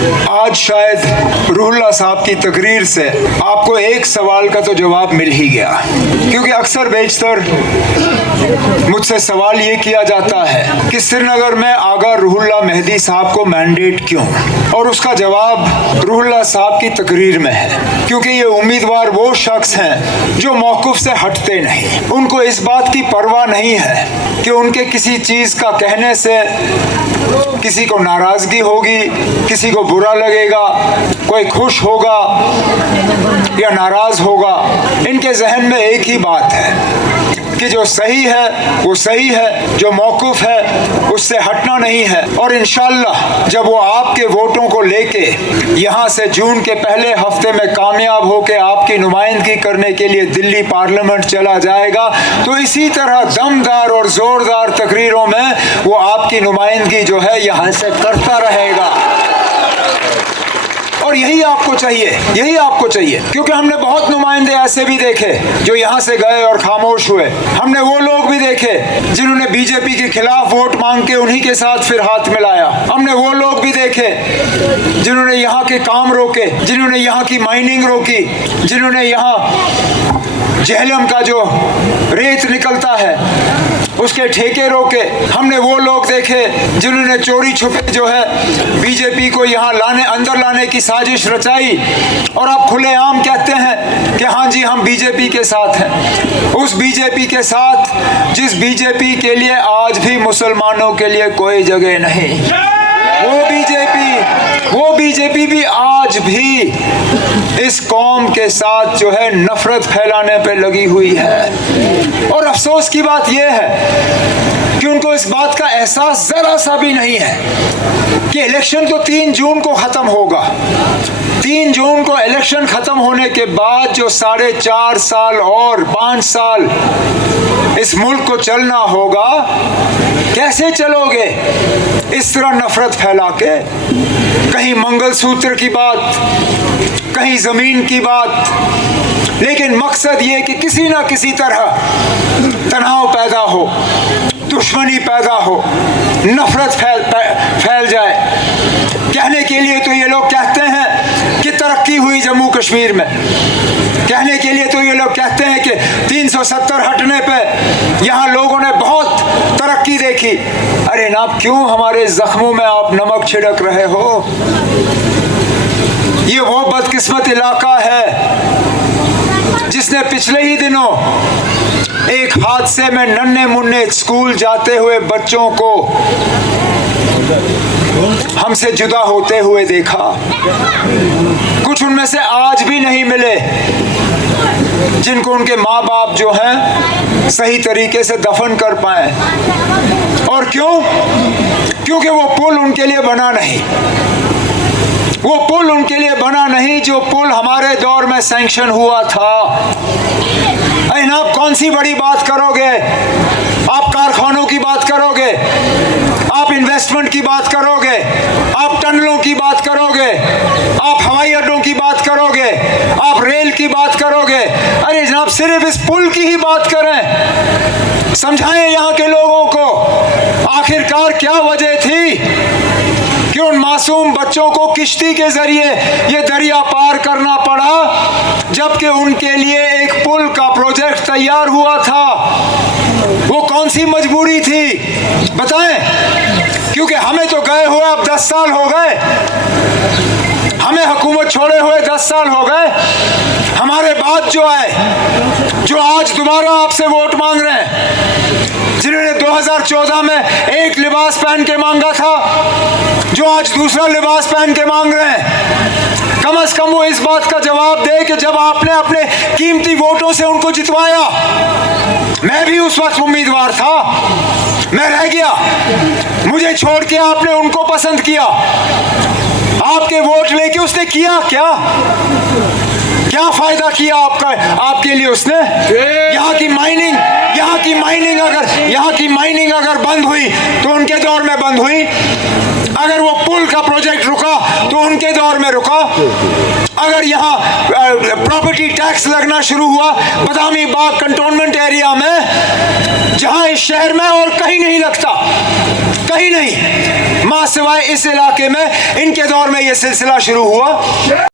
आज शायद रूहुल्लाह साहब की तकरीर से आपको एक सवाल का तो जवाब मिल ही गया, क्योंकि अक्सर बेशतर मुझसे सवाल ये किया जाता है कि श्रीनगर में आगा रूहुल्लाह मेहदी साहब को मैंडेट क्यों, और उसका जवाब रूहुल्लाह साहब की तकरीर में है। क्योंकि ये उम्मीदवार वो शख्स हैं जो मौक़िफ़ से हटते नहीं। उनको इस बात की परवाह नहीं है कि उनके किसी चीज़ का कहने से किसी को नाराज़गी होगी, किसी को बुरा लगेगा, कोई खुश होगा या नाराज़ होगा। इनके जहन में एक ही बात है कि जो सही है वो सही है, जो मौक़िफ़ है उससे हटना नहीं है। और इंशाअल्लाह जब वो आपके वोटों को लेके यहाँ से जून के पहले हफ्ते में कामयाब होकर आपकी नुमाइंदगी करने के लिए दिल्ली पार्लियामेंट चला जाएगा, तो इसी तरह दमदार और ज़ोरदार तकरीरों में वो आपकी नुमाइंदगी जो है यहाँ से करता रहेगा। और यही आपको चाहिए, यही आपको चाहिए, क्योंकि हमने बहुत नुमाइंदे ऐसे भी देखे जो यहाँ से गए और खामोश हुए। हमने वो लोग भी देखे जिन्होंने बीजेपी के खिलाफ वोट मांग के उन्हीं के साथ फिर हाथ मिलाया। हमने वो लोग भी देखे जिन्होंने यहाँ के काम रोके, जिन्होंने यहाँ की माइनिंग रोकी, जिन्होंने यहाँ जहलम का जो रेत निकलता है उसके ठेके रोके। हमने वो लोग देखे जिन्होंने चोरी छुपे जो है बीजेपी को यहाँ अंदर लाने की साजिश रचाई, और अब खुलेआम कहते हैं कि हाँ जी हम बीजेपी के साथ हैं। उस बीजेपी के साथ जिस बीजेपी के लिए आज भी मुसलमानों के लिए कोई जगह नहीं, वो बीजेपी भी आज भी इस कौम के साथ जो है नफरत फैलाने पे लगी हुई है। और अफसोस की बात यह है कि उनको इस बात का एहसास जरा सा भी नहीं है कि इलेक्शन तो 3 जून को ख़त्म होगा। 3 जून को इलेक्शन ख़त्म होने के बाद जो 4.5 साल और 5 साल इस मुल्क को चलना होगा, कैसे चलोगे इस तरह नफरत फैला के? कहीं मंगलसूत्र की बात, कहीं ज़मीन की बात, लेकिन मकसद ये कि किसी ना किसी तरह तनाव पैदा हो, दुश्मनी पैदा हो, नफरत फैल जाए। कहने के लिए तो ये लोग कहते हैं कि तरक्की हुई जम्मू कश्मीर में, कहने के लिए तो ये लोग कहते हैं कि 370 हटने पे यहाँ लोगों ने बहुत तरक्की देखी। अरे नाब, क्यों हमारे जख्मों में आप नमक छिड़क रहे हो? ये वो बदकिस्मत इलाका है जिसने पिछले ही दिनों एक हादसे में नन्हे मुन्ने स्कूल जाते हुए बच्चों को हमसे जुदा होते हुए देखा। कुछ उनमें से आज भी नहीं मिले जिनको उनके माँ बाप जो हैं सही तरीके से दफन कर पाए। और क्यों? क्योंकि वो पुल उनके लिए बना नहीं, वो पुल उनके लिए बना नहीं जो पुल हमारे दौर में सैंक्शन हुआ था। आप कौन सी बड़ी बात करोगे? आप कारखानों की बात करोगे, आप इन्वेस्टमेंट की बात करोगे, आप टनलों की बात करोगे, आप हवाई अड्डों की बात करोगे, आप रेल की बात करोगे। अरे जनाब, सिर्फ इस पुल की ही बात करें, समझाएं यहाँ के लोगों को आखिरकार क्या वजह थी कि उन मासूम बच्चों को किश्ती के जरिए ये दरिया पार करना पड़ा, जबकि उनके लिए एक पुल का प्रोजेक्ट तैयार हुआ था। वो कौन सी मजबूरी थी बताएं? क्योंकि हमें तो गए हुए अब 10 साल हो गए, हमें हुकूमत छोड़े हुए 10 साल हो गए। हमारे बाद जो आए, जो आज दोबारा आपसे वोट मांग रहे हैं, जिन्होंने 2014 में एक लिबास पहन के मांगा था, जो आज दूसरा लिबास पहन के मांग रहे हैं, कम से कम वो इस बात का जवाब दे कि जब आपने अपने कीमती वोटों से उनको जितवाया, मैं भी उस वक्त उम्मीदवार था, मैं रह गया, मुझे छोड़ के आपने उनको पसंद किया, आपके वोट लेके उसने किया क्या? क्या फायदा किया आपके लिए उसने? यहाँ की माइनिंग अगर बंद हुई तो उनके दौर में बंद हुई। अगर वो पुल का प्रोजेक्ट रुका तो उनके दौर में रुका। अगर यहाँ प्रॉपर्टी टैक्स लगना शुरू हुआ बदामी बाग कंटोनमेंट एरिया में, जहां इस शहर में और कहीं नहीं लगता, कहीं नहीं, मां सिवाय इस इलाके में, इनके दौर में यह सिलसिला शुरू हुआ।